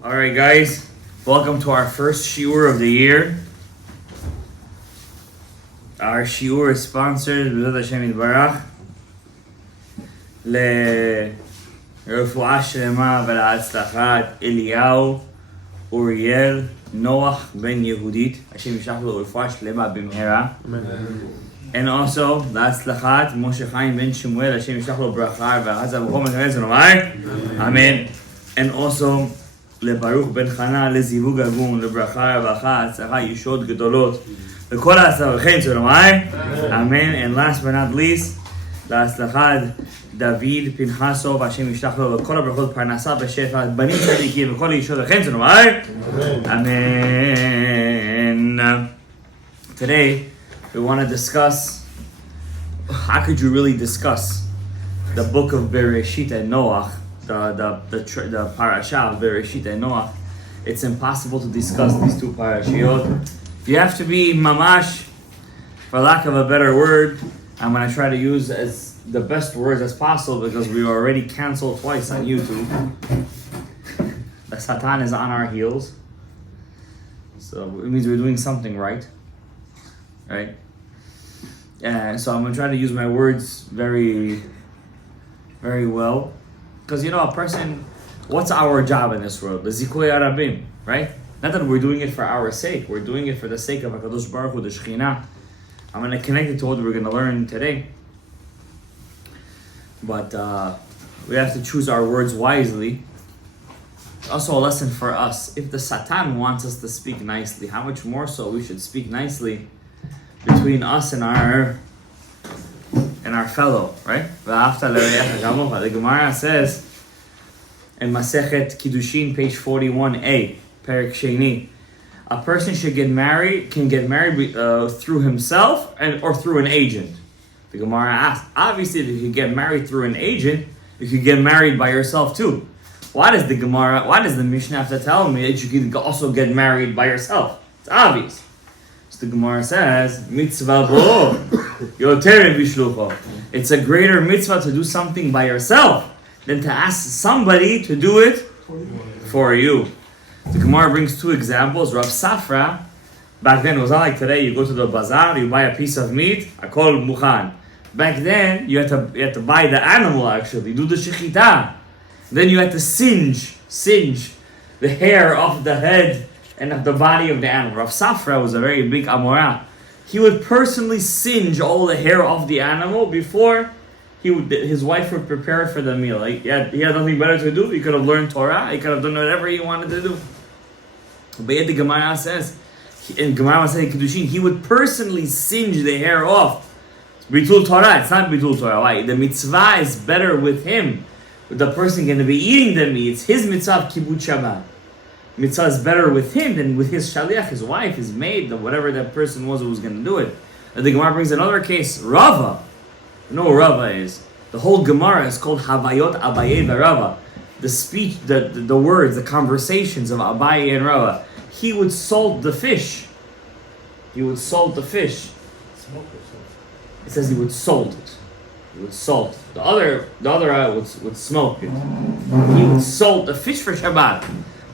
Alright guys, welcome to our first shiur of the year. Our shiur is sponsored b'ezrat Hashem Yitbarach לרפואה שלמה ולהצלחת אליהו אוריאל נוח בן יהודית, השם ישלח לו רפואה שלמה במהרה. And also להצלחת משה חיים בן שמואל, השם ישלח לו ברכה והעזה בכל מקרה ונאמר אמן. And also לברוך בן חנה, לזיווג הגון, לברכה, רווחה, הצלחה, ישועות גדולות, לכל ההצלחה וכן שנאמר אמן. And last but not least, להצלחת דוד פנחסו, והשם ישלח לו לכל הברכות, פרנסה ושפע, בנים צדיקים וכל ישועות וכן שנאמר amen. Today we want to discuss, how could you really discuss the book of Bereshit and Noach, the parasha of Bereshit and Noach. It's impossible to discuss these two parashiyot. If you have to be mamash, for lack of a better word, I'm going to try to use as the best words as possible because we were already canceled twice on YouTube. The Satan is on our heels. So it means we're doing something right. Right? So I'm going to try to use my words very, very well. Because you know, a person, what's our job in this world? The Zikuy Arabim, right? Not that we're doing it for our sake, we're doing it for the sake of HaKadosh Baruch Hu, the Shekhinah. I'm going to connect it to what we're going to learn today. But we have to choose our words wisely. Also a lesson for us. If the Satan wants us to speak nicely, how much more so we should speak nicely between us and our fellow, right? The Gemara says in Masechet Kiddushin, page 41a, Perek Sheni, a person can get married through himself or through an agent. The Gemara asks, obviously if you can get married through an agent, you could get married by yourself too. Why does the Mishnah have to tell me that you can also get married by yourself? It's obvious. So the Gemara says, mitzvah bo yoter bishlucho. It's a greater mitzvah to do something by yourself than to ask somebody to do it for you. The Gemara brings two examples. Rav Safra, back then it was not like today. You go to the bazaar, you buy a piece of meat, akol mukhan. Back then you had to buy the animal actually, do the shechita. Then you had to singe the hair off the head and of the body of the animal. Rav Safra was a very big Amorah. He would personally singe all the hair off the animal before his wife would prepare for the meal. Like, he had nothing better to do. He could have learned Torah. He could have done whatever he wanted to do. But yet the Gemara says, in Gemara Masechet Kiddushin, he would personally singe the hair off. Bitul Torah. It's not Bitul Torah. Why? The mitzvah is better with him. With the person going to be eating the meat. It's his mitzvah of Kibbutz Shabbat. Mitzvah is better with him than with his shaliach, his wife, his maid, whatever that person was who was going to do it. And the Gemara brings another case, Rava. You know what Rava is? The whole Gemara is called Havayot Abaye Rava. The speech, the words, the conversations of Abaye and Rava. He would salt the fish. He would salt the fish. It says he would salt it. He would salt. The other would smoke it. He would salt the fish for Shabbat.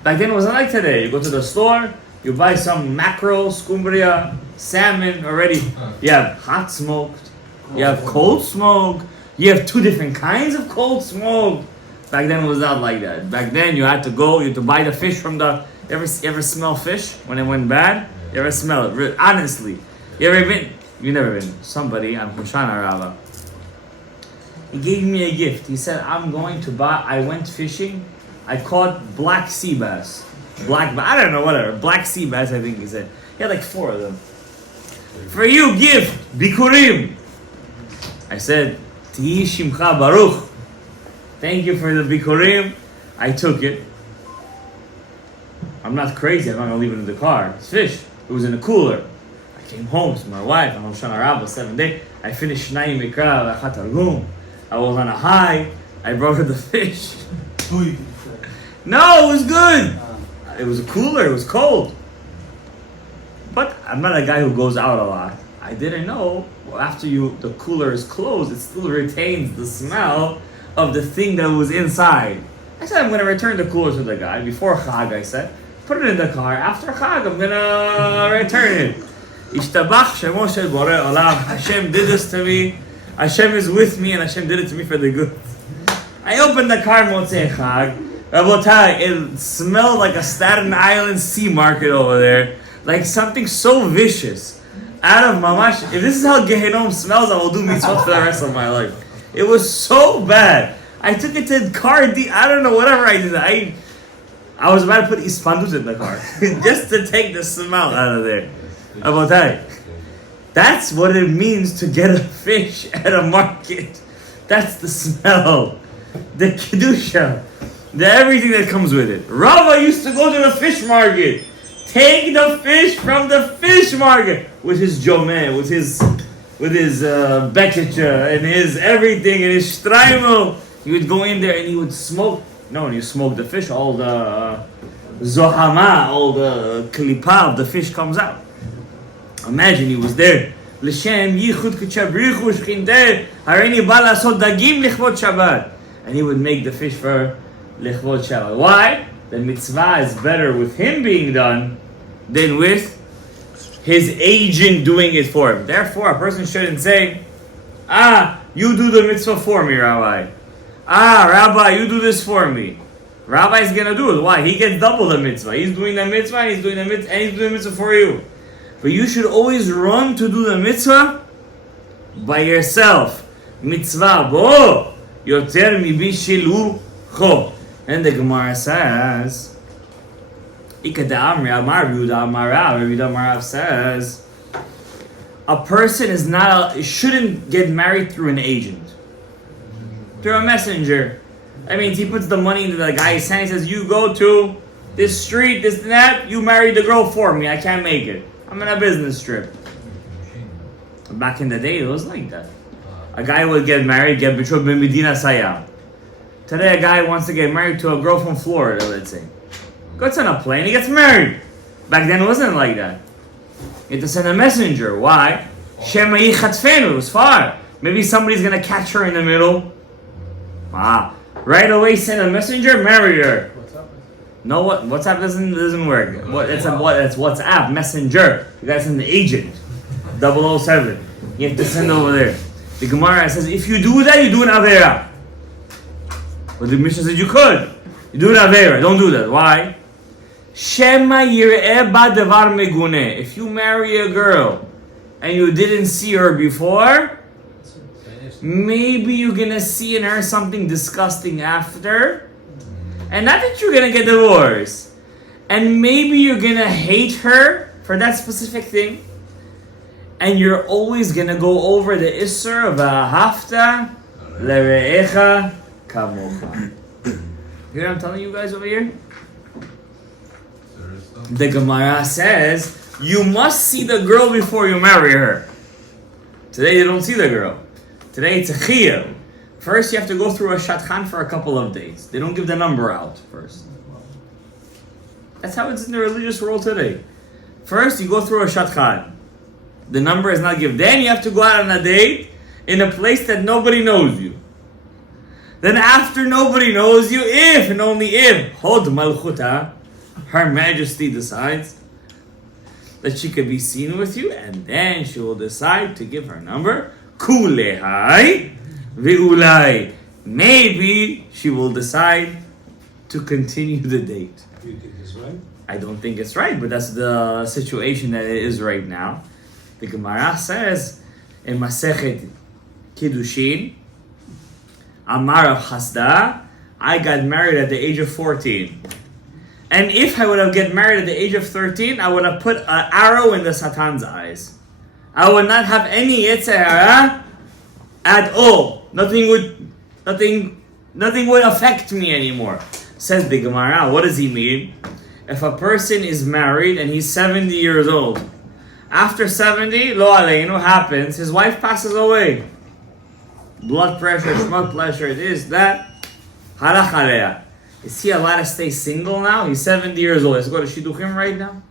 Back then it wasn't like today. You go to the store, you buy some mackerel, scumbria, salmon already. You have hot smoked, you have cold smoked, you have two different kinds of cold smoked. Back then it was not like that. Back then you had to buy the fish from the, you ever smell fish when it went bad? You ever smell it? Honestly. You ever been? You never been. Somebody on Hoshana Rabbah. He gave me a gift. He said, I went fishing. I caught black sea bass. I don't know, whatever. Black sea bass, I think he said. He had like 4 of them. For you, gift, bikurim. I said, Tihi Shimcha Baruch. Thank you for the bikurim. I took it. I'm not crazy. I'm not going to leave it in the car. It's fish. It was in a cooler. I came home to my wife. I'm on Shana Rabbah, 7 days. I finished Shnayim Mikra, V'achat Targum. I was on a high. I brought her the fish. No, it was good. It was a cooler. It was cold. But I'm not a guy who goes out a lot. I didn't know after the cooler is closed, it still retains the smell of the thing that was inside. I said I'm going to return the cooler to the guy before Chag. I said, put it in the car. After Chag, I'm going to return it. Ishtabach Shemo Shel Borei Olam. Hashem did this to me. Hashem is with me, and Hashem did it to me for the good. I opened the car Motzei Chag. Rabotai, it smelled like a Staten Island sea market over there. Like something so vicious. Out of Mamash. If this is how Gehenom smells, I will do mitzvot for the rest of my life. It was so bad. I took it to the car. I don't know, whatever I did. I was about to put ispandut in the car. Just to take the smell out of there. Rabotai. That's what it means to get a fish at a market. That's the smell. The kedusha. The everything that comes with it. Rava used to go to the fish market. Take the fish from the fish market with his jomeh, with his bekecha and his everything and his shtreimel. He would go in there and he would smoke. No, when you smoke the fish, all the zohama, all the klipa of the fish comes out. Imagine he was there. L'shem yichud k'chabrichu shchinteh hareini ba la'asot dagim lichvot Shabbat, and he would make the fish for lichvot Shabbat. Why? The mitzvah is better with him being done than with his agent doing it for him. Therefore, a person shouldn't say, you do the mitzvah for me, Rabbi. Rabbi, you do this for me. Rabbi's gonna do it. Why? He gets double the mitzvah. He's doing the mitzvah, and he's doing the mitzvah for you. But you should always run to do the mitzvah by yourself. Mitzvah bo yoter mibi shilucho. And the Gemara says, says, a person shouldn't get married through an agent, through a messenger. That means he puts the money into the guy's hand. He says, you go to this street, this and that, you marry the girl for me. I can't make it. I'm on a business trip. Back in the day, it was like that. A guy would get married, get betrothed in Medina Sayam. Today, a guy wants to get married to a girl from Florida, let's say. Gets on a plane, he gets married. Back then, it wasn't like that. You had to send a messenger. Why? Shema yichatfenu, it was far. Maybe somebody's going to catch her in the middle. Right away, send a messenger, marry her. No, WhatsApp doesn't work. It's WhatsApp, messenger. You gotta send the agent. 007. You have to send over there. The Gemara says, if you do that, you do an Avera. But the Mishnah said you could. You do an Avera. Don't do that. Why? Shema yir'eh ba devar megune. If you marry a girl and you didn't see her before, maybe you're gonna see in her something disgusting after. And not that you're gonna get divorced. And maybe you're gonna hate her for that specific thing. And you're always gonna go over the Isser of Ahavta lere'echa kamocha. You hear what I'm telling you guys over here? The Gemara says, you must see the girl before you marry her. Today you don't see the girl. Today it's a chiyuv. First you have to go through a shatchan for a couple of days. They don't give the number out first. That's how it's in the religious world today. First you go through a shatchan. The number is not given. Then you have to go out on a date in a place that nobody knows you. Then after nobody knows you, if and only if Hod Malchuta, Her Majesty decides that she could be seen with you, and then she will decide to give her number. Kulehai Ve'ulai. Maybe she will decide to continue the date. Do you think it's right? I don't think it's right, but that's the situation that it is right now. The Gemara says in Masechet Kiddushin, Amar of Chasda, I got married at the age of 14. And if I would have get married at the age of 13, I would have put an arrow in the Satan's eyes. I would not have any Yetzer Hara at all. Nothing would affect me anymore. Says the Gemara, what does he mean? If a person is married and he's 70 years old, after 70, lo aleinu happens, his wife passes away. Blood pressure, blood pressure, this, that. Halach aleya. Is he allowed to stay single now? He's 70 years old. Let's go to Shidduchim right now.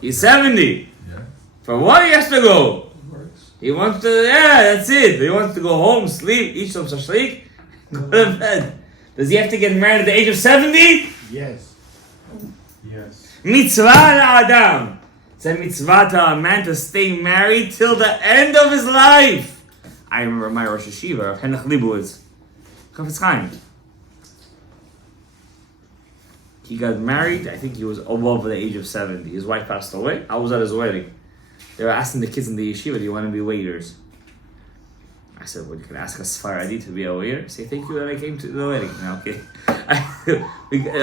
He's 70. Yeah. For what he has to go? Works. He wants to, that's it. He wants to go home, sleep, eat some shashlik, go to bed. Does he have to get married at the age of 70? Yes. Yes. Mitzvah Adam. It's a mitzvah to a man to stay married till the end of his life. I remember my Rosh Hashiva, Henach Libowitz. Chafetz Chaim. He got married, I think he was above the age of 70. His wife passed away. I was at his wedding. They were asking the kids in the yeshiva, do you want to be waiters? I said, well, you can ask a Sephardi to be a waiter. Say, thank you that I came to the wedding. No, okay.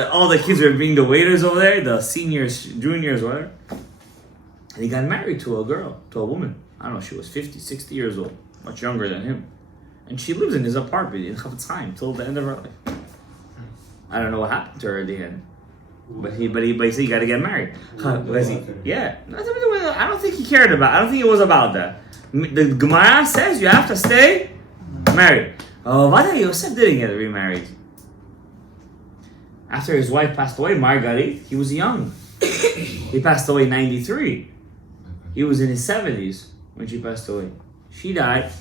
All the kids were being the waiters over there, the seniors, juniors, whatever. And he got married to a girl, to a woman. I don't know, she was 50, 60 years old, much younger than him. And she lives in his apartment in Chafetz Chaim till the end of her life. I don't know what happened to her at the end. But he said, you gotta get married. Yeah. I don't think he cared about, I don't think it was about that. The Gemara says you have to stay married. Oh, Gadaev Yosef didn't get remarried. After his wife passed away, Margaret, he was young. He passed away 93. He was in his 70s when she passed away. She died.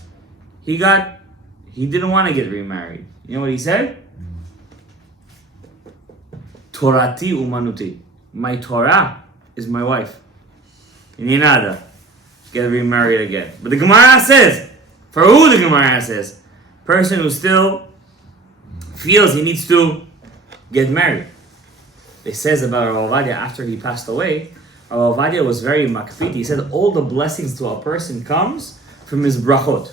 He didn't want to get remarried. You know what he said? Torati umanuti. My Torah is my wife. Ninada. Get remarried again. But the Gemara says, for who the Gemara says? Person who still feels he needs to get married. It says about Rav Ovadia after he passed away, Rav Ovadia was very makpid. He said all the blessings to a person comes from his brachot.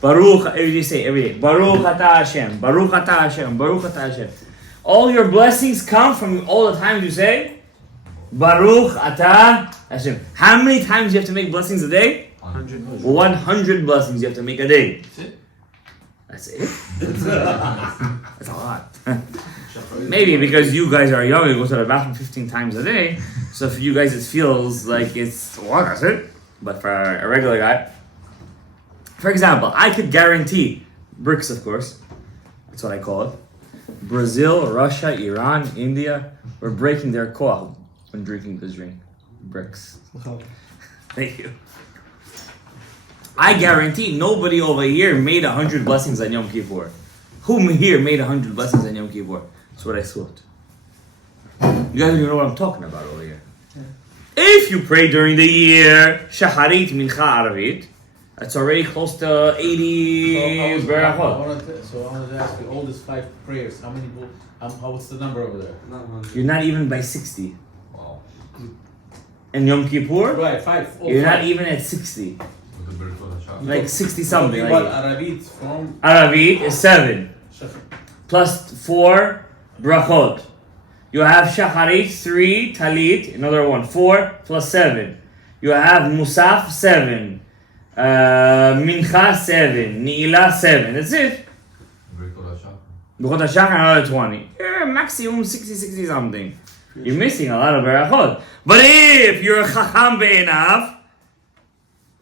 Baruch, every day say every day, Baruch Ata Hashem, Baruch Ata Hashem, Baruch Ata Hashem. All your blessings come from all the times you say, Baruch Ata Hashem. How many times do you have to make blessings a day? 100. 100 blessings you have to make a day. That's it? That's a lot. Maybe because you guys are young, you go to the bathroom 15 times a day. So for you guys it feels like it's, well, that's it. But for a regular guy, for example, I could guarantee, BRICS of course, that's what I call it. Brazil, Russia, Iran, India, we're breaking their koach when drinking this drink. BRICS. Thank you. I guarantee nobody over here made 100 blessings on Yom Kippur. Who here made 100 blessings on Yom Kippur? That's what I thought. You guys don't even know what I'm talking about over here. Yeah. If you pray during the year, Shacharit, Mincha, Aravit, that's already close to 80 berachot. So I wanted to ask you, all these 5 prayers, how many? What's the number over there? You're not even by 60. Wow. And Yom Kippur, right, 5. You're not even at 60. Like 60 something. What Aravit from? Aravit is 7. Plus 4 brachot. You have Shacharit 3, Talit, another one. 4 plus 7. You have Musaf 7. Mincha 7. Ni'ilah 7. That's it. B'chot HaShachar another 20. You're maximum 60 something. You're missing a lot of berachot. But if you're a chacham be'enav,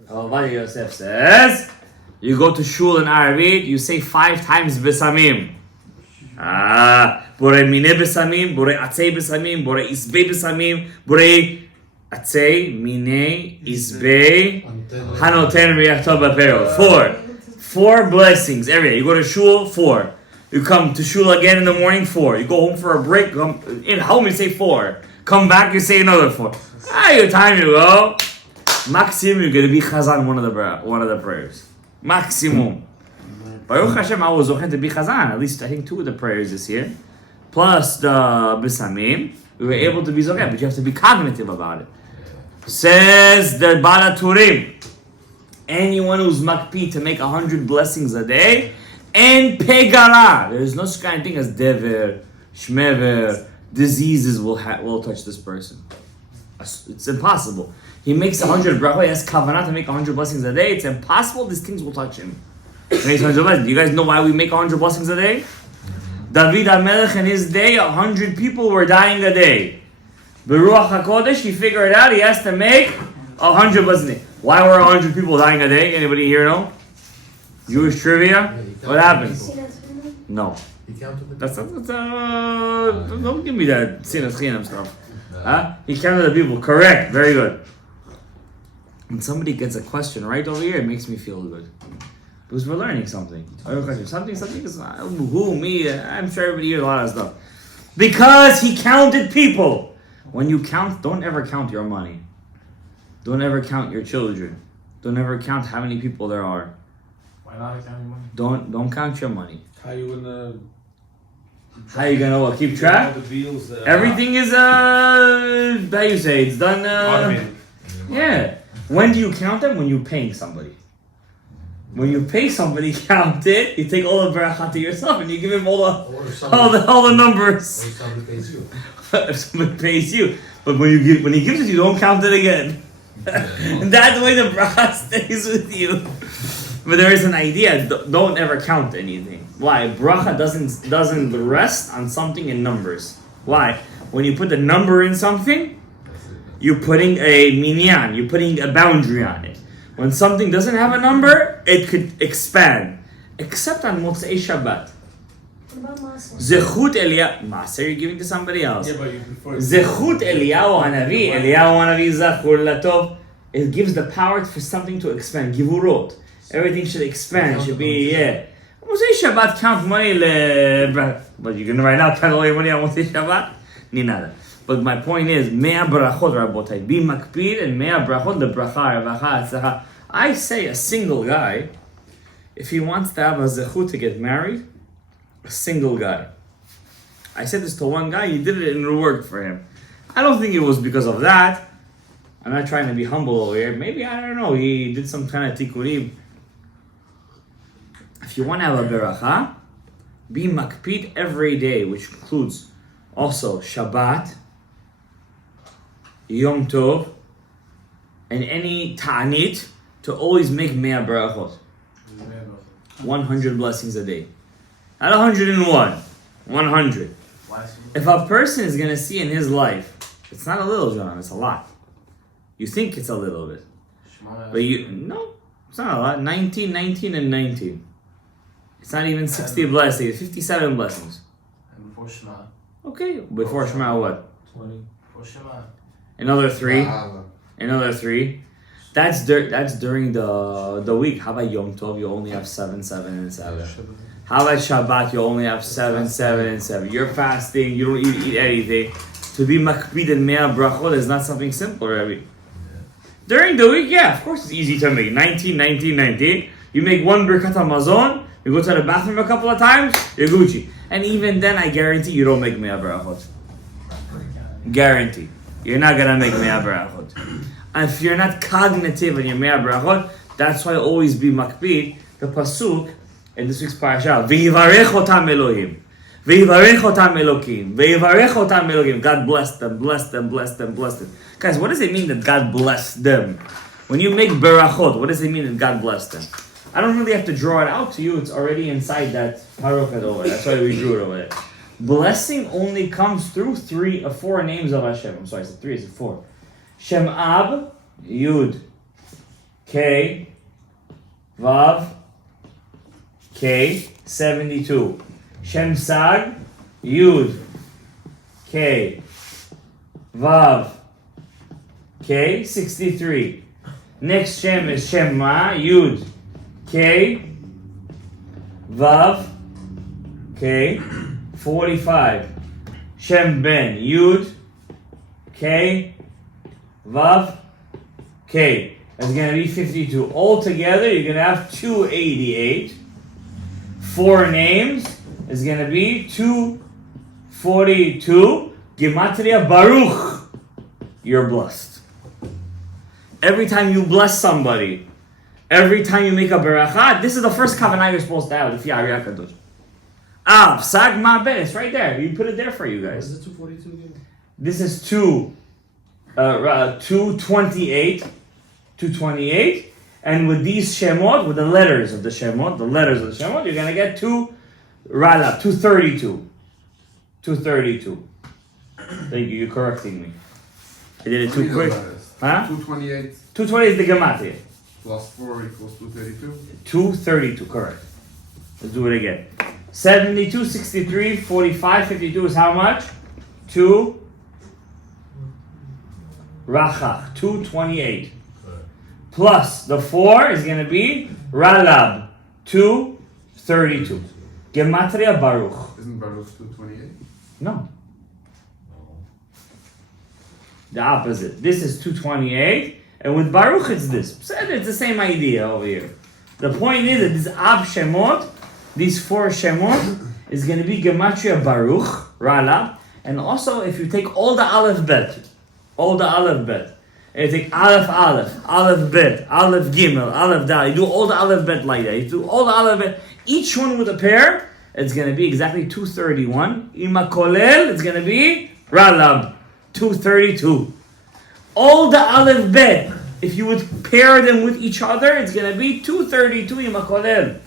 Gadaev Yosef says, you go to shul in Aravit, you say 5 times besamim. Borei mine besamim, borei atzei besamim, borei isbei besamim, borei atzei mine isbei hanoten riach tov b'perot. 4 blessings every day. You go to shul, 4. You come to shul again in the morning, 4. You go home for a break, come in home, you say 4. Come back, you say another 4. Your time you go. Maximum, you're going to be chazan one of the prayers. Maximum. Baruch Hashem, I was zocheh to be chazan. At least I think 2 of the prayers this year. Plus the besamim. We were able to be zocheh, but you have to be cognitive about it. Says the Bala Turim. Anyone who's makpi to make 100 blessings a day, and pegara. There is no such kind of thing as dever, shmever. Diseases will touch this person. It's impossible. He makes 100 brachot, he has kavanah to make 100 blessings a day. It's impossible these things will touch him. He makes 100 blessings. Do you guys know why we make 100 blessings a day? David HaMelech in his day, 100 people were dying a day. Beruach HaKodesh, he figured out he has to make 100 blessings a day. Why were 100 people dying a day? Anybody here know? Jewish trivia? What happens? No. Don't give me that sinas chinam stuff. He counted the people. Correct. Very good. When somebody gets a question right over here, it makes me feel good. Because we're learning something. Something is who, me, I'm sure everybody hears a lot of stuff. Because he counted people. When you count, don't ever count your money. Don't ever count your children. Don't ever count how many people there are. Why not count your money? Don't count your money. How you gonna? How you gonna keep track? The bills, Everything is how you say it's done. Automated. Yeah. When do you count them? When you're paying somebody. When you pay somebody, count it. You take all the beracha to yourself, and you give him all the numbers. Or somebody pays you. If somebody pays you, but when he gives it, you don't count it again. And that's the way the bracha stays with you. But there is an idea. Don't ever count anything. Why? Bracha doesn't rest on something in numbers. Why? When you put a number in something, you're putting a minyan. You're putting a boundary on it. When something doesn't have a number, it could expand. Except on Motzei Shabbat. What about Maser? Zechut Eliyahu. Maser you're giving to somebody else. Yeah, but you before. Zechut Eliyahu Hanavi Zachur Latov. It gives the power for something to expand. Givurot. Everything should expand. Should be, yeah. Motzei Shabbat count money but you're gonna right now count all your money on Motzei Shabbat? Ni nada. But my point is, mea brachot rabotai. Be makpid and mea brachot the bracha, revacha, tzlacha. I say a single guy, if he wants to have a zechut to get married, a single guy. I said this to one guy, he did it and it worked for him. I don't think it was because of that. I'm not trying to be humble over here. Maybe, I don't know, he did some kind of tikkunim. If you want to have a beracha, be makpid every day, which includes also Shabbat, Yom Tov, and any ta'anit, to always make mea barachot. 100 blessings a day. Not 101, 100. If a person is going to see in his life, it's not a little, John, it's a lot. You think it's a little bit. But no, it's not a lot. 19, 19, and 19. It's not even 60 blessings, 57 blessings. And before Shema. Okay, before Shema what? 20. Before Shema. Another 3. Another 3. That's during the week. How about Yom Tov? You only have 7, 7, and 7. How about Shabbat? You only have 7, 7, and 7. You're fasting. You don't eat anything. To be makpid and mea brachot is not something simple, Rabbi. During the week, yeah, of course it's easy to make. 19, 19, 19. You make one birkat hamazon. You go to the bathroom a couple of times. You're Gucci. And even then, I guarantee you don't make mea brachot. Guarantee. You're not gonna make mea brachot. And if you're not cognitive in your mea brachot, that's why always be makpid. The pasuk in this week's parasha, v'yivarech otam Elohim, v'yivarech otam Elokim, v'yivarech otam Elohim. God bless them, bless them, bless them, bless them. Guys, what does it mean that God blessed them? When you make berachot, what does it mean that God blessed them? I don't really have to draw it out to you. It's already inside that parochet over there. That's why we drew it over there. Blessing only comes through 4 names of Hashem. I'm sorry, I said 3, I said 4. Shem Ab, Yud, K, Vav, K, 72. Shem Sag, Yud, K, Vav, K, 63. Next Shem is Shema, Yud, K, Vav, K, 45. Shem Ben, Yud, K, Vav, K. That's going to be 52. Altogether, you're going to have 288. 4 names is going to be 242. Gematria Baruch. You're blessed. Every time you bless somebody, every time you make a beracha, this is the first kavanah you're supposed to have. If you are Kadosh. Sag Ma Ben. It's right there. You put it there for you guys. Is it 242 again? This is 228. 228. And with these shemot, with the letters of the shemot, you're going to get 232. 232. Thank you, you're correcting me. I did it too quick. Huh? 228 228 is the gematria. plus 4 equals 232. 232, correct. Let's do it again. 72, 63, 45, 52 is how much? 2 Rachach, 228. Plus the 4 is going to be Ralab, 232. Gematria Baruch. Isn't Baruch 228? No. The opposite. This is 228, and with Baruch it's this. So it's the same idea over here. The point is that this Ab Shemot, these 4 Shemot, is going to be Gematria Baruch, Rala, and also if you take all the Aleph Bet, and you take Aleph Bet, Aleph Gimel, Aleph Dal, you do all the Aleph Bet like that, you do all the Aleph Bet, each one with a pair, it's going to be exactly 231. Ima Kolel, it's going to be Ralab, 232. All the Aleph Bet, if you would pair them with each other, it's going to be 232 Ima Kolel.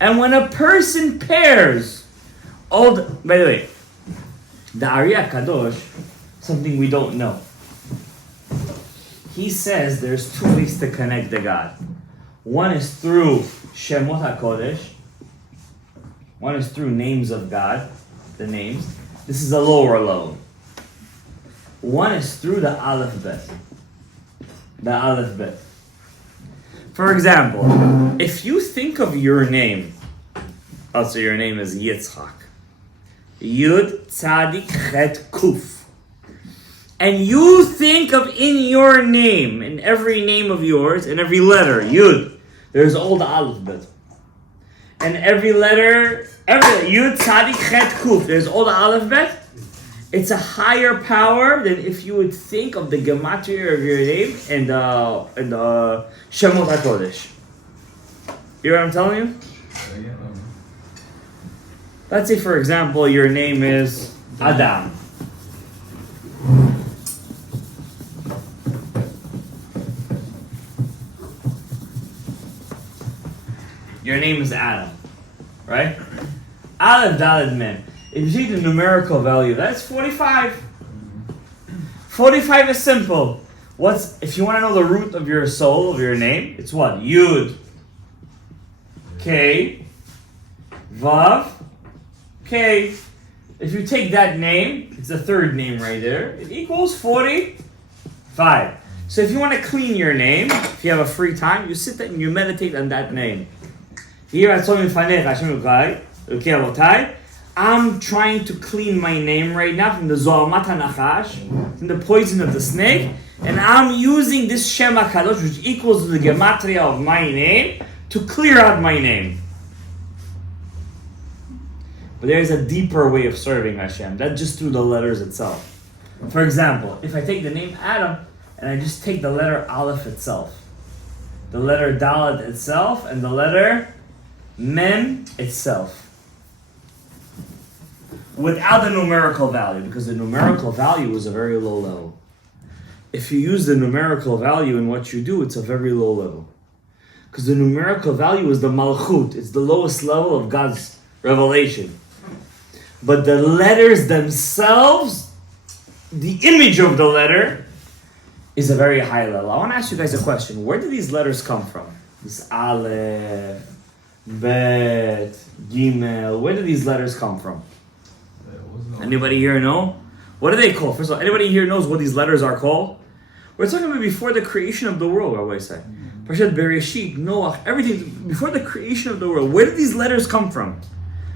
And when a person pairs all the, by the way, the Ari Kadosh, something we don't know. He says there's 2 ways to connect to God. One is through Shemot HaKodesh. One is through names of God, the names. This is a lower level. One is through the Aleph Bet. The Aleph Bet. For example, if you think of your name, also your name is Yitzchak. Yud Tzadik Chet Kuf. And you think of in your name, in every name of yours, in every letter, Yud, there's all the Aleph Bet. And every letter, Yud Tzadik Chet Kuf, there's all the Aleph Bet. It's a higher power than if you would think of the gematria of your name and the Shemot HaKodesh. You know what I'm telling you? Let's say, for example, your name is Adam. Your name is Adam, right? Aleph Daled Mem. If you see the numerical value, that's 45. 45 is simple. If you want to know the root of your soul, of your name, it's what? Yud, K, Vav, K. If you take that name, it's the third name right there, it equals 45. So if you want to clean your name, if you have a free time, you sit there and you meditate on that name. Here at Shalom I'm trying to clean my name right now from the Zohamat HaNachash, from the poison of the snake, and I'm using this Shem HaKadosh, which equals the gematria of my name, to clear out my name. But there is a deeper way of serving Hashem. That's just through the letters itself. For example, if I take the name Adam, and I just take the letter Aleph itself, the letter Dalet itself, and the letter Mem itself, without the numerical value, because the numerical value is a very low level. If you use the numerical value in what you do, it's a very low level. Because the numerical value is the Malchut, it's the lowest level of God's revelation. But the letters themselves, the image of the letter, is a very high level. I want to ask you guys a question. Where do these letters come from? This Aleph, Bet, Gimel, where do these letters come from? Anybody here know? What are they called? First of all, anybody here knows what these letters are called? We're talking about before the creation of the world, Rabbi say. Parshat Bereshit, Noach, everything, before the creation of the world. Where do these letters come from?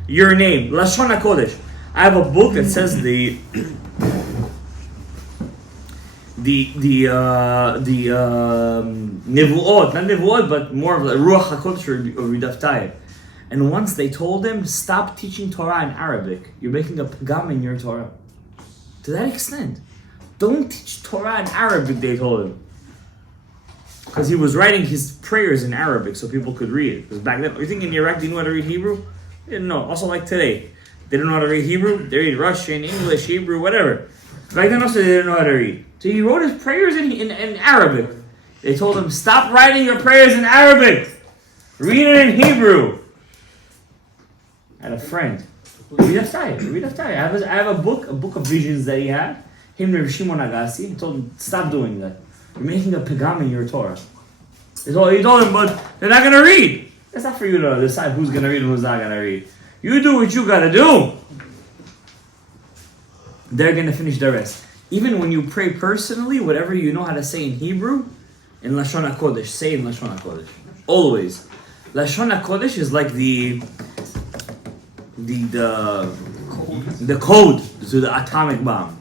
Your name, Lashon HaKodesh. I have a book that says the Nevuot, not Nevuot, but more of the Ruach HaKodesh of Ridaf Tayyib. And once they told him, stop teaching Torah in Arabic. You're making a pagam in your Torah. To that extent. Don't teach Torah in Arabic, they told him. Because he was writing his prayers in Arabic so people could read it. Because back then, you think in Iraq they knew how to read Hebrew? They didn't know. Also like today. They didn't know how to read Hebrew. They read Russian, English, Hebrew, whatever. Back then also they didn't know how to read. So he wrote his prayers in Arabic. They told him, stop writing your prayers in Arabic. Read it in Hebrew. I had a friend. Read Haftarah. I have a book of visions that he had. Him and Shimon Agassi. He told him, stop doing that. You're making a pagam in your Torah. He told him, but they're not going to read. It's not for you to decide who's going to read and who's not going to read. You do what you got to do. They're going to finish the rest. Even when you pray personally, whatever you know how to say in Hebrew, in Lashon HaKodesh, say in Lashon HaKodesh. Always. Lashon HaKodesh is like the code to the atomic bomb.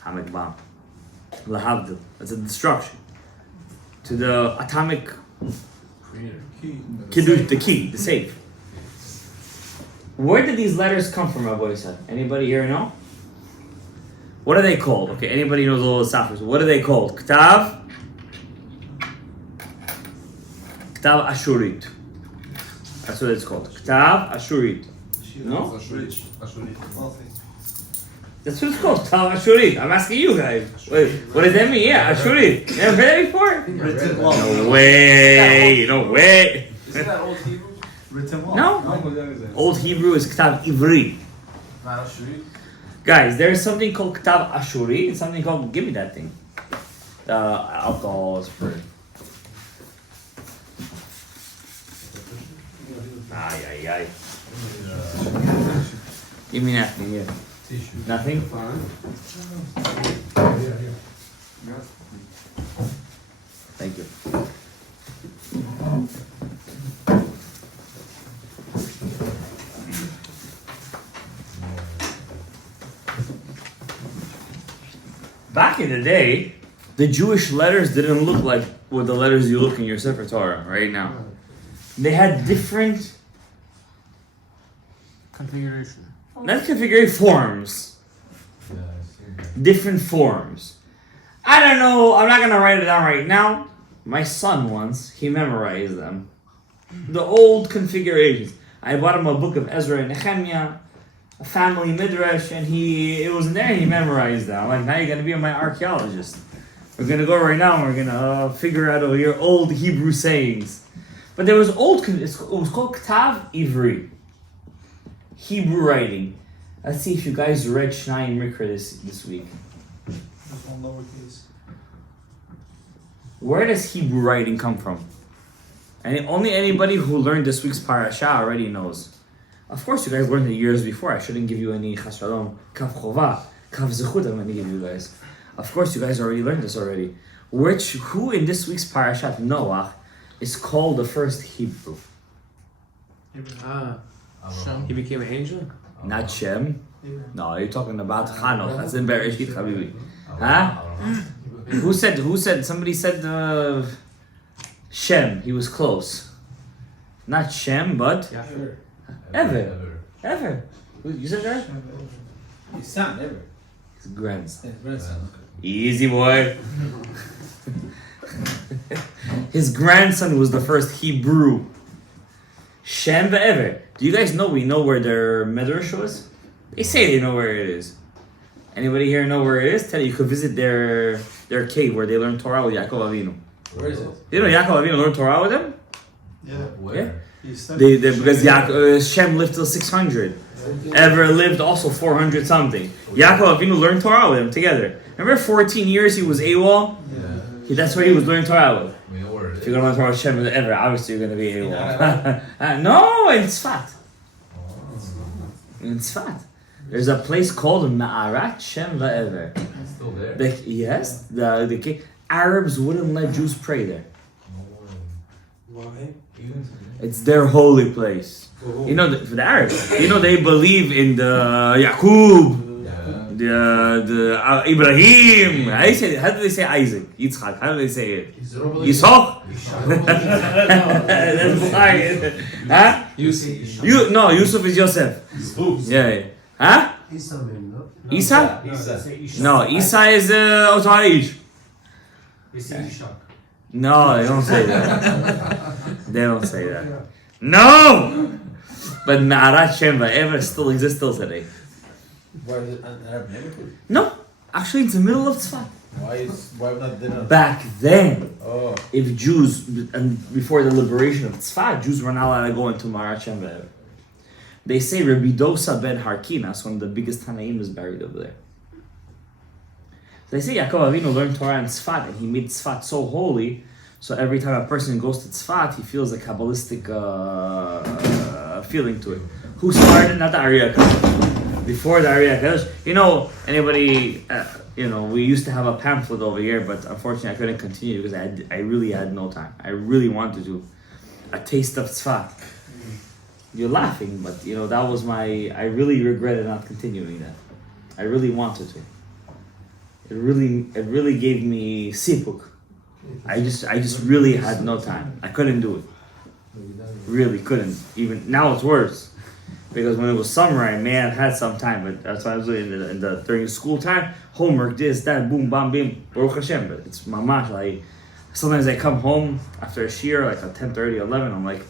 Atomic bomb. Lahavdil. That's a destruction. To the atomic kiddush, the key, the safe. Where did these letters come from, Rabbi Yisrael? Anybody here know? What are they called? Okay, anybody knows all the saffers? What are they called? Ktav Ashurit. That's what it's called. Ktav Ashurit. No? That's what it's called. Ktav Ashurit. I'm asking you guys. Wait, what does that mean? Yeah, Ashurit. You never heard that before? No way. No way. Isn't that old Hebrew? Written law. No. Old Hebrew is Ktav Ivri. Not Ashuri? Guys, there's something called Ktav Ashuri and something called, give me that thing. Alcohol is for. Ay. Give me nothing, yeah. Nothing? Thank you. Back in the day, the Jewish letters didn't look like what the letters you look in your Sefer Torah right now. They had different Configuration. not configuration forms. Different forms. I don't know, I'm not gonna write it down right now. My son once, he memorized them. The old configurations. I bought him a book of Ezra and Nehemiah, a family midrash, and it was in there and he memorized that. I'm like, now you're gonna be my archaeologist. We're gonna go right now and we're gonna figure out all your old Hebrew sayings. But there was it was called Ktav Ivri. Hebrew writing. Let's see if you guys read Shnai and Mikra this week. This one lowercase. Where does Hebrew writing come from? And only anybody who learned this week's parasha already knows. Of course, you guys learned it years before. I shouldn't give you any Shalom, Kav Chova, Kav Zechut. I'm going to give you guys. Of course, you guys already learned this already. Who in this week's parashat Noach is called the first Hebrew? He became an angel? Not Shem. No, you're talking about Chanoch. That's in Bereshit, Habibi. Huh? Who said? Somebody said Shem. He was close. Not Shem, but Ever. You said that? His son, ever. His grandson. His grandson. Easy boy. His grandson was the first Hebrew. Shem ve'ever. Do you guys know? We know where their medrash was. They say they know where it is. Anybody here know where it is? Tell you could visit their cave where they learned Torah with Yaakov Avinu. Where is it? You know Yaakov Avinu learned Torah with them? Yeah. Where? Yeah. They Because Shem lived till 600. Ever lived also 400 something. Yaakov Avinu learned Torah with him together. Remember 14 years he was AWOL? Yeah. That's what he was learning Torah with. We know where it If is. you're going to learn Torah with Shem ever, obviously you're going to be AWOL. No, in Tzfat. In Tzfat. There's a place called Ma'arat Shem Va'ever. It's still there. Yes, the Arabs wouldn't let Jews pray there. Why? It's their holy place. You know, for the Arabs, they believe in the Yaqub, the Ibrahim. How do they say Isaac? Yitzchak. How do they say it? Yisroch? That's Bukhari. Huh? Yusuf is Yosef. Yeah. Huh? Isa? No, Isa is Otarish. No, they don't say that. No! But Ma'arat Shem Va'ever still exists till today. Why is it an Arab neighborhood? No, actually it's the middle of Tzfat. Why not they not? Back then, Oh. if Jews, and before the liberation of Tzfat, Jews were not allowed to go into Ma'arat Shem Va'ever. They say Rabbi Dosa ben Harkinas, one of the biggest Tanaim, is buried over there. They say Yaakov Avinu learned Torah in Tzfat, and he made Tzfat so holy, so every time a person goes to Tzfat, he feels a Kabbalistic feeling to it. Who started? Not the Arya. before the Ariya Kadosh. You know, anybody, we used to have a pamphlet over here, but unfortunately I couldn't continue because I really had no time. I really wanted to do a taste of Tzfat. You're laughing, but that was I really regretted not continuing that. I really wanted to. It really gave me sipuk. I just really had no time. I couldn't do it. Really couldn't. Even now it's worse. Because when it was summer, I may have had some time, but that's why I was doing during the school time, homework, this, that, boom, bam, bim, Baruch Hashem. But it's mamash, like, sometimes I come home after a shiur, like at 10:30, 11, I'm like,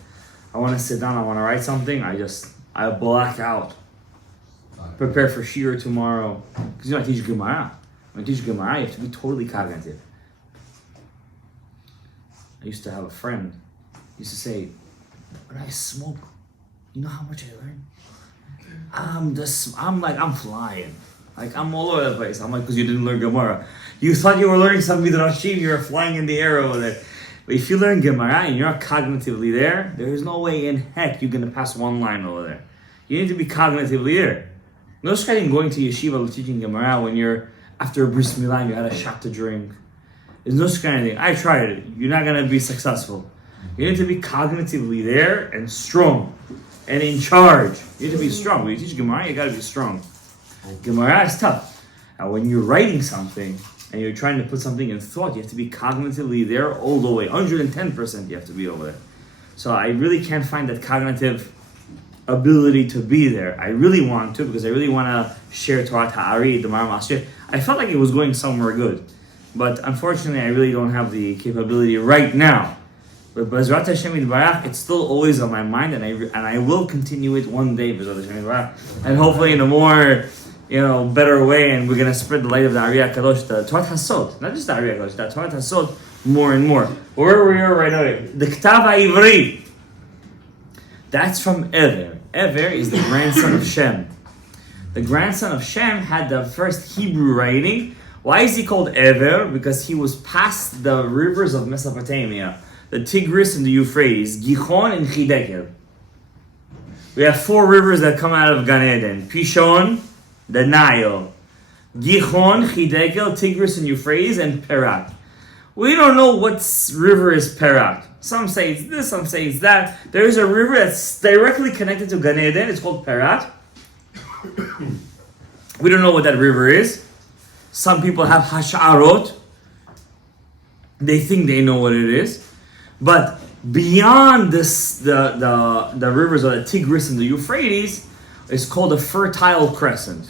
I want to sit down, I want to write something, I black out. Prepare for shiur tomorrow. Because I teach Gemara. When I teach Gemara, you have to be totally cognitive. I used to have a friend, he used to say, when I smoke, you know how much I learn? I'm flying. Like, I'm all over the place. I'm like, because you didn't learn Gemara. You thought you were learning some Midrashim, you were flying in the air over there. But if you learn Gemara and you're not cognitively there's no way in heck you're going to pass one line over there. You need to be cognitively there. No straight going to yeshiva teaching Gemara when you're, after a bris milah, you had a shot to drink. There's no kind of thing. I tried it. You're not going to be successful. You need to be cognitively there and strong and in charge. You need to be strong. When you teach Gemara, you got to be strong. Gemara is tough. And when you're writing something and you're trying to put something in thought, you have to be cognitively there all the way. 110% you have to be over there. So I really can't find that cognitive ability to be there. I really want to, because I really want to share Torah Ta'ari, the Maram Asher. I felt like it was going somewhere good. But unfortunately, I really don't have the capability right now. But B'ezrat Hashem Yitbarach, it's still always on my mind, and I will continue it one day, B'ezrat Hashem Yitbarach, and hopefully in a more, better way, and we're gonna spread the light of the Ariya Kadosh, the Torah Hasod, not just the Ariya Kadosh, the Torah Hasod, more and more. Where we are right now, the Ktav HaIvri, that's from Ever. Ever is the grandson of Shem. The grandson of Shem had the first Hebrew writing. Why is he called Ever? Because he was past the rivers of Mesopotamia. The Tigris and the Euphrates, Gihon and Chidekel. We have 4 rivers that come out of Gan Eden. Pishon, the Nile. Gihon, Chidekel, Tigris and Euphrates, and Perak. We don't know what river is Perak. Some say it's this, some say it's that. There is a river that's directly connected to Gan Eden. It's called Perak. We don't know what that river is. Some people have Hash'arot. They think they know what it is. But beyond this, the rivers of the Tigris and the Euphrates is called a Fertile Crescent.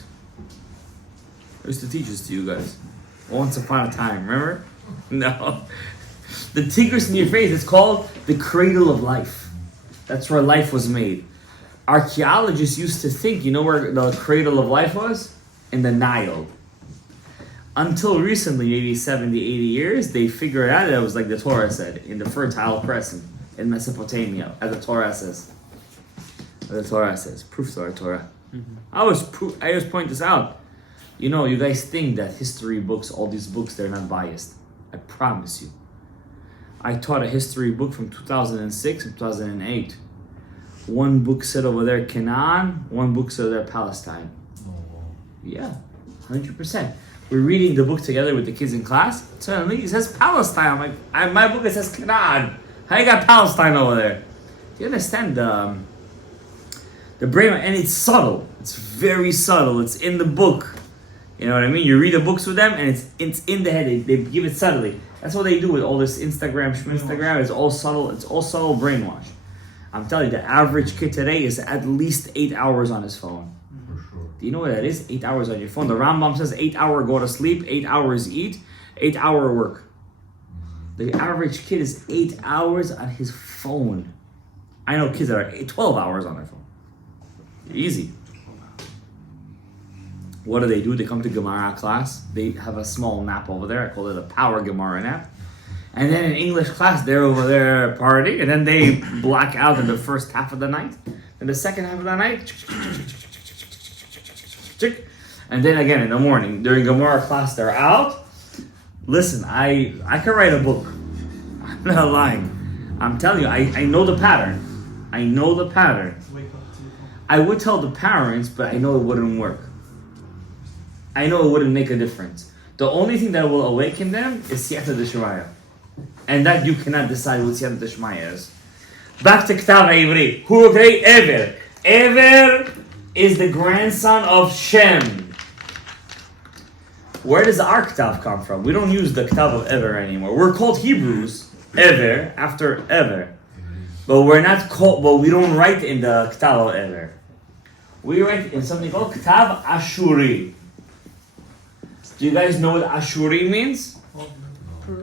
I used to teach this to you guys once upon a time, remember? No. The Tigris and the Euphrates is called the cradle of life. That's where life was made. Archaeologists used to think, you know where the cradle of life was? In the Nile. Until recently, maybe 70, 80 years, they figured out that it was like the Torah said, in the Fertile Crescent in Mesopotamia, as the Torah says. The Torah says, proofs of our Torah. Mm-hmm. I always point this out. You guys think that history books, all these books, they're not biased. I promise you. I taught a history book from 2006 and 2008. One book said over there Canaan, one book said over there Palestine. Yeah, 100%. We're reading the book together with the kids in class. Suddenly it says Palestine. I'm like, my book it says Canaan. How you got Palestine over there? Do you understand the brain? And it's subtle. It's very subtle. It's in the book. You know what I mean? You read the books with them, and it's in the head. They give it subtly. That's what they do with all this Instagram. It's all subtle. It's all subtle brainwash. I'm telling you, the average kid today is at least 8 hours on his phone. Do you know what that is? 8 hours on your phone. The Rambam says 8 hour go to sleep, 8 hours eat, 8 hour work. The average kid is 8 hours on his phone. I know kids that are 12 hours on their phone. Easy. What do? They come to Gemara class. They have a small nap over there. I call it a power Gemara nap. And then in English class, they're over there partying. And then they black out in the first half of the night. And the second half of the night, and then again in the morning during Gemara class they're out. Listen, I could write a book. I'm not lying. I'm telling you, I know the pattern. I would tell the parents, but I know it wouldn't work. I know it wouldn't make a difference. The only thing that will awaken them is Siyata Deshmaya. And that you cannot decide what Siyata Deshmaya is. Back to Ktav HaIvri. Who okay? Ever. Ever is the grandson of Shem. Where does our Ktav come from? We don't use the Ktav of Ever anymore. We're called Hebrews, Ever, after Ever. But we're not called, but we don't write in the Ktav of Ever. We write in something called Ktav Ashuri. Do you guys know what Ashuri means?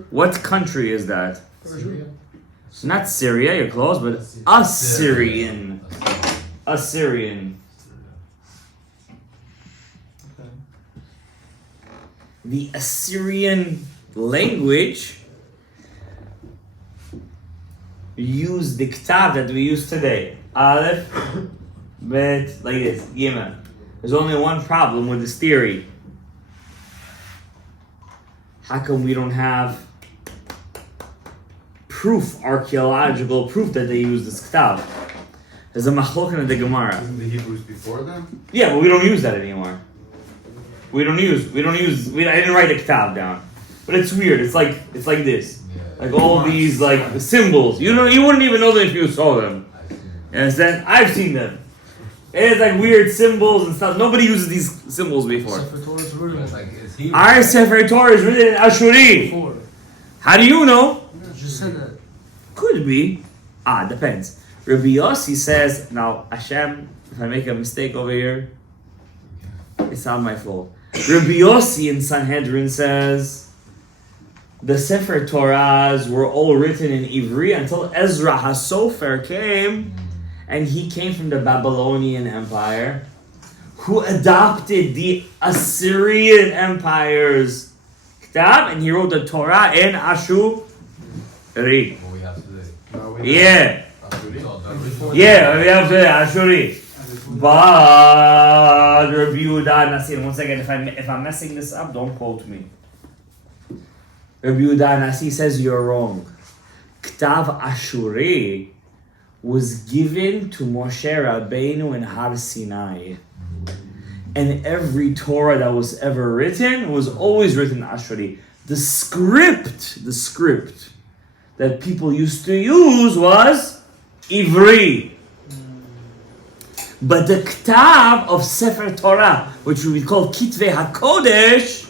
What country is that? It's not Syria, you're close, but Assyrian. Assyrian. The Assyrian language used the Ktav that we use today. Aleph, Bet, like this, Gimel. There's only one problem with this theory. How come we don't have proof, archaeological proof that they use this Ktav? There's a machloken in the Gemara. Isn't the Hebrews before them? Yeah, but we don't use that anymore. I didn't write the Ktav down. But it's weird, it's like this. Like all these like symbols. You wouldn't even know them if you saw them. You understand? I've seen them. It's like weird symbols and stuff. Nobody uses these symbols before. Our Sefer Torah is written in Ashuri. How do you know? Just said that. Could be. Depends. Rabbi Yossi says, now Hashem, if I make a mistake over here, it's not my fault. Rabbi Yossi in Sanhedrin says, the Sefer Torahs were all written in Ivri until Ezra HaSofer came, and he came from the Babylonian Empire, who adopted the Assyrian Empire's Ktav, and he wrote the Torah in Ashuri. What we have today. Yeah. Ashuri? Yeah, we have today, Ashuri. But Rabbi Yehuda Nasi, once again, if I'm messing this up, don't quote me. Rabbi Yehuda Nasi says you're wrong. Ktav Ashuri was given to Moshe Rabbeinu in Har Sinai. And every Torah that was ever written was always written in Ashuri. The script that people used to use was Ivri. But the Ktav of Sefer Torah, which we call Kitvei HaKodesh,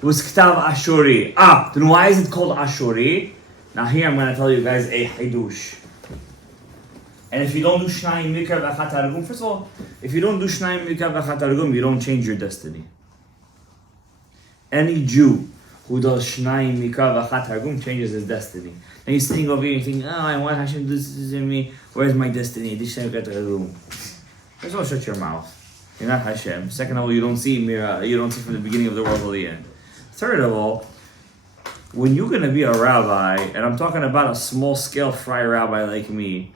was Ktav Ashuri. Then why is it called Ashuri? Now here I'm going to tell you guys a Hidush. And if you don't do Shnayim Mikra V'Achat Targum, first of all, if you don't do Shnayim Mikra V'Achat Targum, you don't change your destiny. Any Jew who does Shnayim Mikra V'Achat Targum changes his destiny. Now you're sitting over here and thinking, I want Hashem to do this in me. Where's my destiny? Shnayim Mikra Targum. First of all, shut your mouth. You're not Hashem. Second of all, you don't see Mira. You don't see from the beginning of the world till the end. Third of all, when you're going to be a rabbi, and I'm talking about a small-scale fry rabbi like me,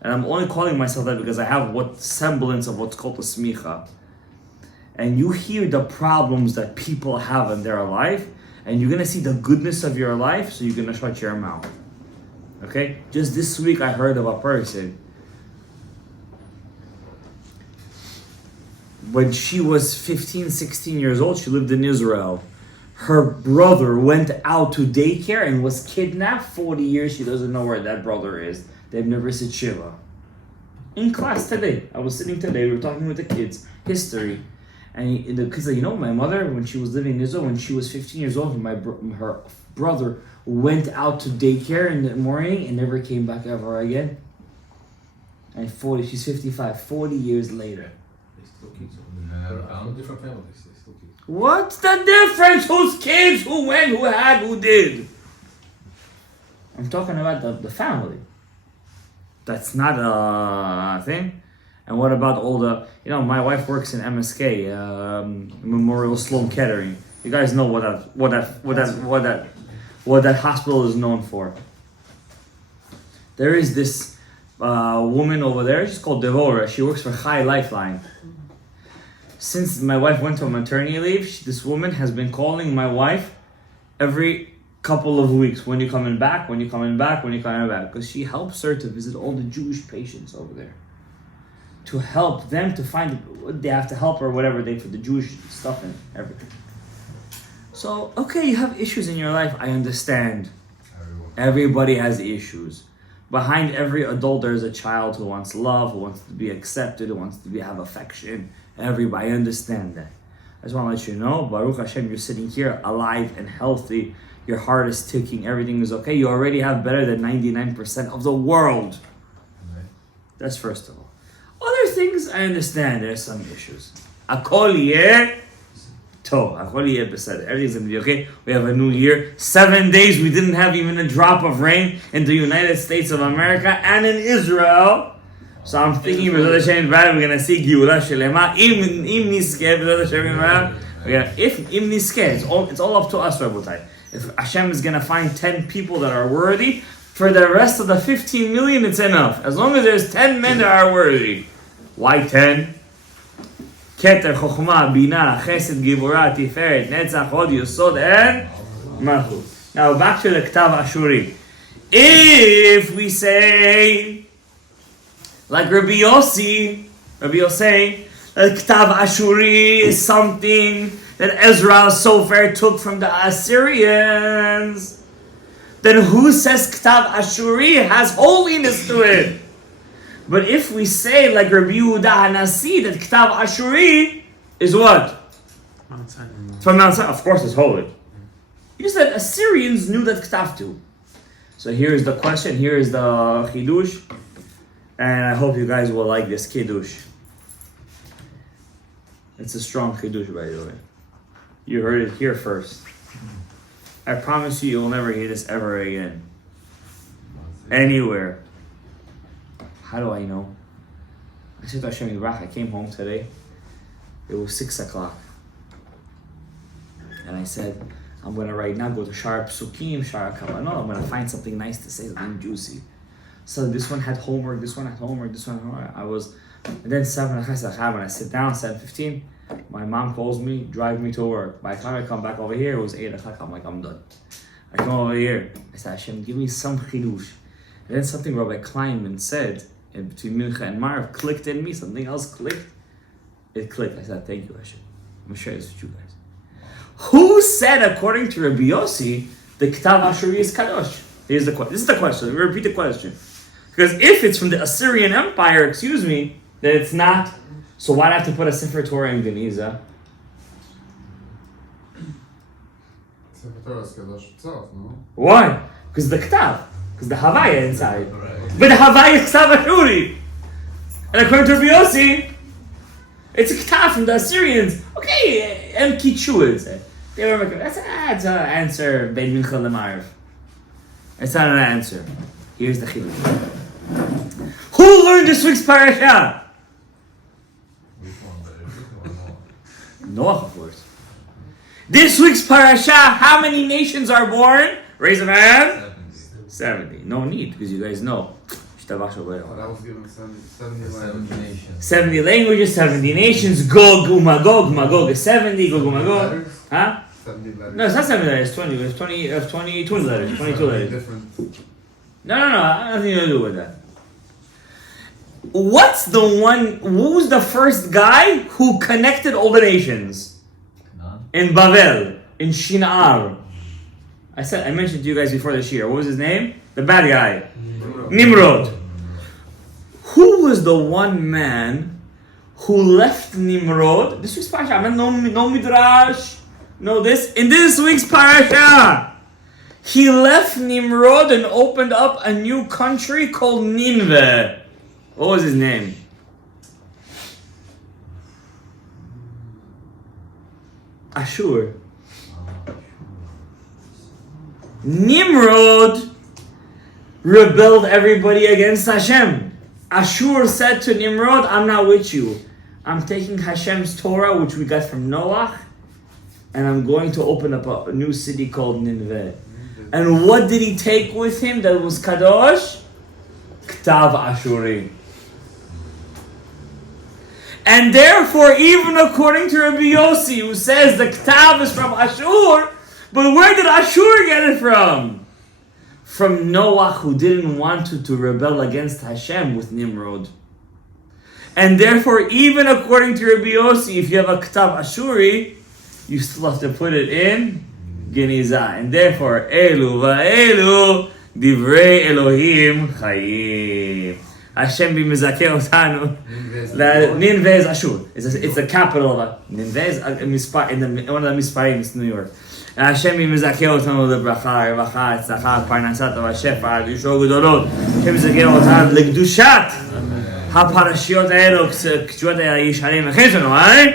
and I'm only calling myself that because I have what semblance of what's called a smicha, and you hear the problems that people have in their life, and you're going to see the goodness of your life, so you're going to shut your mouth. Okay? Just this week I heard of a person, when she was 15, 16 years old, she lived in Israel. Her brother went out to daycare and was kidnapped. 40 years, she doesn't know where that brother is. They've never said Shiva. In class today, I was sitting today, we were talking with the kids, history. And the kids said, my mother, when she was living in Israel, when she was 15 years old, her brother went out to daycare in the morning and never came back ever again. And she's 55, 40 years later. Different families, they still keep. What's the difference? Whose kids? Who went? Who had? Who did? I'm talking about the family. That's not a thing. And what about all the? My wife works in MSK, Memorial Sloan Kettering. You guys know what that hospital is known for. There is this woman over there. She's called Devora. She works for Chai Lifeline. Since my wife went on maternity leave, this woman has been calling my wife every couple of weeks. When you coming back? When you coming back? When you coming back? Because she helps her to visit all the Jewish patients over there. to help them to find what they have to help or whatever they for the Jewish stuff and everything. So, okay, you have issues in your life, I understand. Everybody has issues. Behind every adult, there's a child who wants love, who wants to be accepted, who wants to have affection. Everybody, I understand that. I just want to let you know, Baruch Hashem, you're sitting here alive and healthy. Your heart is ticking. Everything is okay. You already have better than 99% of the world. That's first of all. Other things, I understand. There's some issues. Akol yeh tov. Akol yeh beseder. Everything's going to be okay. We have a new year. 7 days we didn't have even a drop of rain in the United States of America and in Israel. So I'm thinking, we're going to see Geula Shalema. Im niskeh, it's all up to us, Rabotai. If Hashem is going to find 10 people that are worthy, for the rest of the 15 million, it's enough. As long as there's 10 men that are worthy. Why 10? Keter, Chokhmah, Binah, Chesed, Givurah, Tiferet, Netzach, Hod, Yesod, and Malchut. Now back to the Ktav Ashuri. If we say, like Rabbi Yossi, that Ktav Ashuri is something that Ezra Sofer took from the Assyrians, then who says Ktav Ashuri has holiness to it? But if we say, like Rabbi Yehuda HaNasi, that Ktav Ashuri is what? From Mount Sinai. Of course it's holy. You said Assyrians knew that Ktav too. So here's the question, here's the Chidush, and I hope you guys will like this Kiddush. It's a strong Chidush, by the way. You heard it here first. I promise you, will never hear this ever again. Anywhere. How do I know? I said to Hashem Yirach, I came home today. It was 6 o'clock. And I said, I'm going to right now go to Shar Psukim, Shar Kavanah. I'm going to find something nice to say, something juicy. So this one had homework, this one had homework, this one had homework. And then 7 o'clock, when I sit down, 7:15, my mom calls me, drive me to work. By the time I come back over here, it was 8 o'clock. I'm like, I'm done. I come over here. I said, Hashem, give me some chidush. And then something Rabbi Kleinman said, in between Mincha and Marv, clicked in me. Something else clicked. It clicked. I said, thank you, Hashem. I'm going to share this with you guys. Who said, according to Rabbi Yossi, the Ktav Ashuri is Kadosh? Here's the question. This is the question. Let me repeat the question. Because if it's from the Assyrian Empire, then it's not. So why do I have to put a Sefer Torah in Geniza? Sefer Torah is Kadosh itself, no? Why? Because the Ktav. Because the Havaya inside. But the Havaya is Ktav Ashuri. And according to Rabbi Yossi, it's a Ktav from the Assyrians. Okay, M. Kichu is it. They were making, that's an answer, Ben Mincha Lemarv. It's not an answer. Here's the Chiddush. Who learned this week's parasha? Noah, of course. This week's parasha, how many nations are born? Raise a hand. 70. No need, because you guys know. I was given 70 languages. 70 languages, 70 nations. Gog, Magog. Magog is 70. Gog, Magog. Huh? 70 letters. No, it's not 70 letters. 20. It's 22 letters. 22 letters. Different. No. Nothing to do with that. What's the one? Who's the first guy who connected all the nations? In Babel, in Shinar. I mentioned to you guys before this year. What was his name? The bad guy. Nimrod. Who was the one man who left Nimrod? This week's parasha. I mean, no midrash. No this. In this week's parasha, he left Nimrod and opened up a new country called Nineveh. What was his name? Ashur. Nimrod rebelled everybody against Hashem. Ashur said to Nimrod, I'm not with you. I'm taking Hashem's Torah, which we got from Noah, and I'm going to open up a new city called Nineveh. And what did he take with him that was Kadosh? Ktav Ashuri. And therefore, even according to Rabbi Yossi, who says the Ktav is from Ashur, but where did Ashur get it from? From Noah, who didn't want to rebel against Hashem with Nimrod. And therefore, even according to Rabbi Yossi, if you have a Ktav Ashuri, you still have to put it in Geniza. And therefore, Elu va'elu divrei Elohim chayim. Hashem b'mizakeh otanu. Ninveh is Ashur. It's the capital of Ninveh is one of the misparim in New York. Hashem b'mizakeh otanu lebracha, revacha, tzlacha, parnasat, vashefa, yusho gudolot. Hashem b'mizakeh otanu legdushat. הפרשיות האלו קשורות הישרים לכם שלנו, אמן?